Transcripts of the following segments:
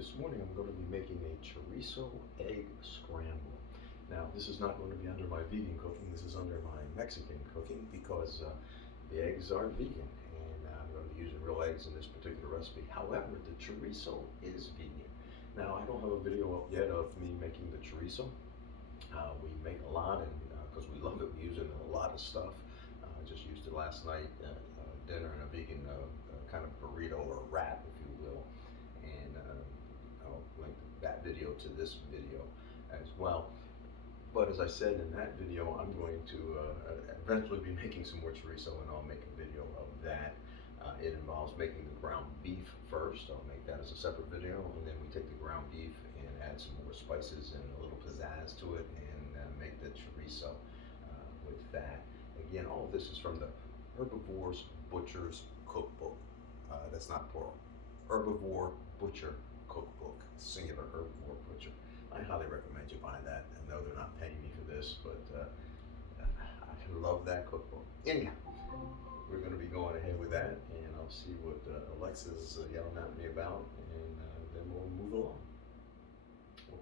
This morning I'm going to be making a chorizo egg scramble. Now this is not going to be under my vegan cooking, this is under my Mexican cooking because the eggs aren't vegan and I'm going to be using real eggs in this particular recipe. However, the chorizo is vegan. Now I don't have a video up yet of me making the chorizo. We make a lot and because we love it, we use it in a lot of stuff. I just used it last night at dinner in a vegan kind of burrito or wrap, if you will. And I'll link that video to this video as well. But as I said in that video, I'm going to eventually be making some more chorizo, and I'll make a video of that. It involves making the ground beef first. I'll make that as a separate video, and then we take the ground beef and add some more spices and a little pizzazz to it, and make the chorizo with that. Again, all of this is from the Herbivore's Butcher's Cookbook. That's not plural. Herbivore Butcher Cookbook, singular Herbivore Butcher. I highly recommend you buy that. I know they're not paying me for this, but I love that cookbook. Anyhow, we're going to be going ahead with that, and I'll see what Alexa's yelling at me about, and then we'll move along.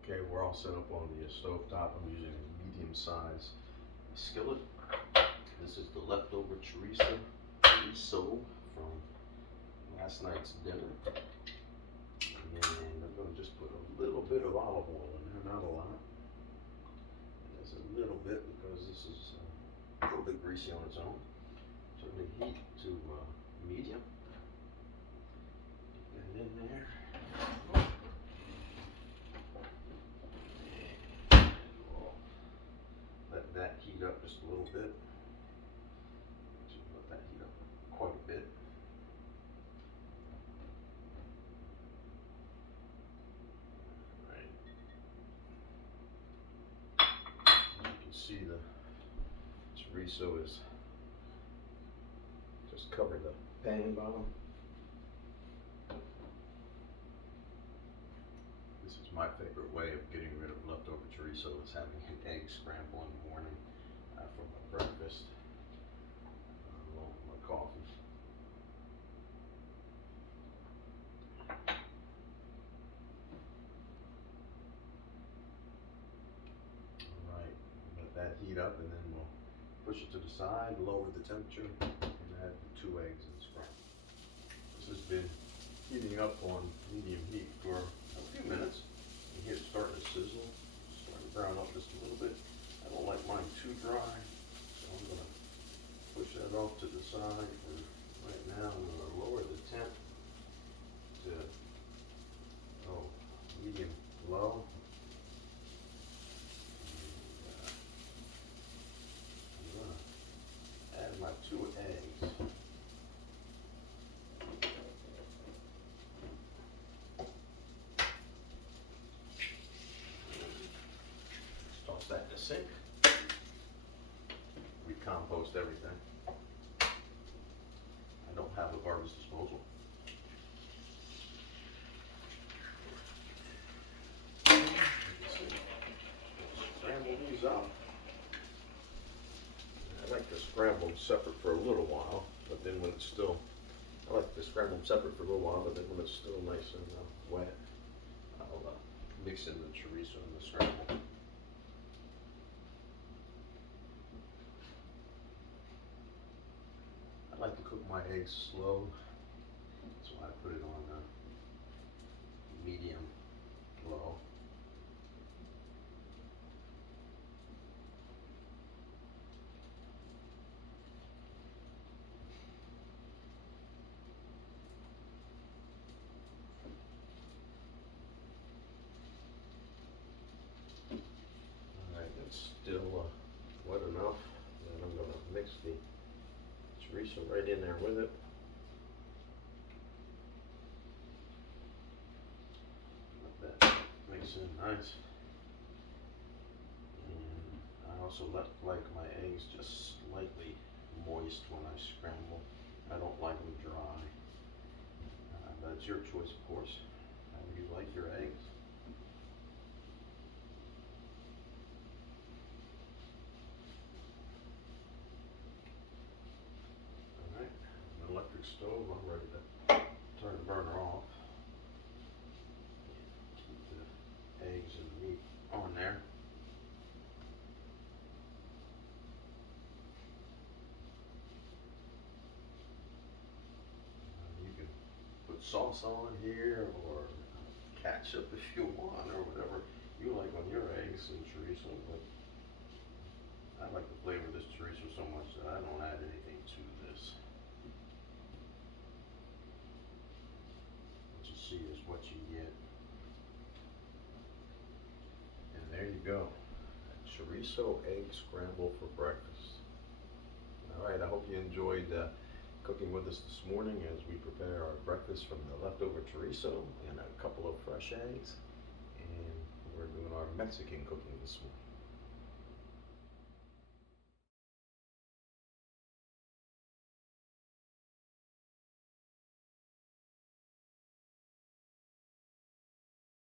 Okay, we're all set up on the stove top. I'm using a medium-sized skillet. This is the leftover chorizo from last night's dinner. And I'm going to just put a little bit of olive oil in there, not a lot. And just a little bit because this is a little bit greasy on its own. Turn the heat to medium. Get that in there. And we'll let that heat up just a little bit. Let that heat up quite a bit. See, the chorizo is just covered the pan bottom. This is my favorite way of getting rid of leftover chorizo, is having an egg scramble in the morning for my breakfast along with my coffee. That heat up, and then we'll push it to the side, lower the temperature, and add the 2 eggs in the scramble. This has been heating up on medium heat for a few minutes. You hear it starting to sizzle, starting to brown up just a little bit. I don't like mine too dry, so I'm going to push that off to the side for right now. I'm going to lower the temp to medium low. My 2 eggs. Toss that in the sink. We compost everything. I don't have a garbage disposal. Scramble these up. I like to scramble them separate for a little while, but then when it's still, I like to scramble them separate for a little while, but then when it's still nice and wet, I'll mix in the chorizo and the scramble. I like to cook my eggs slow, that's why I put it on medium low. Still wet enough, and I'm going to mix the chorizo right in there with it. Let that mix in nice. And I also like my eggs just slightly moist when I scramble. I don't like them dry. That's your choice, of course. How do you like your eggs? Electric stove, I'm ready to turn the burner off. sauce on here or ketchup if you want or whatever you like on your eggs and chorizo, but I like the flavor of this chorizo so much that I don't add anything to this. What you see is what you get. And there you go. A chorizo egg scramble for breakfast. All right, I hope you enjoyed cooking with us this morning as we prepare our breakfast from the leftover chorizo and a couple of fresh eggs. And we're doing our Mexican cooking this morning.